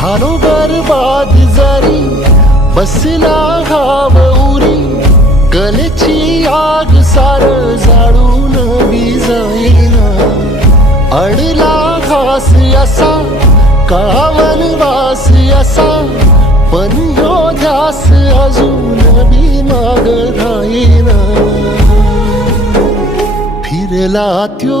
झालो बरबाद जरी बसला घाव उरी कलेची आग सार जाळून विजाईना अडला घास असा कावन वास असा पण यो ध्यास अजून बी माग राहीना. फिरला त्यो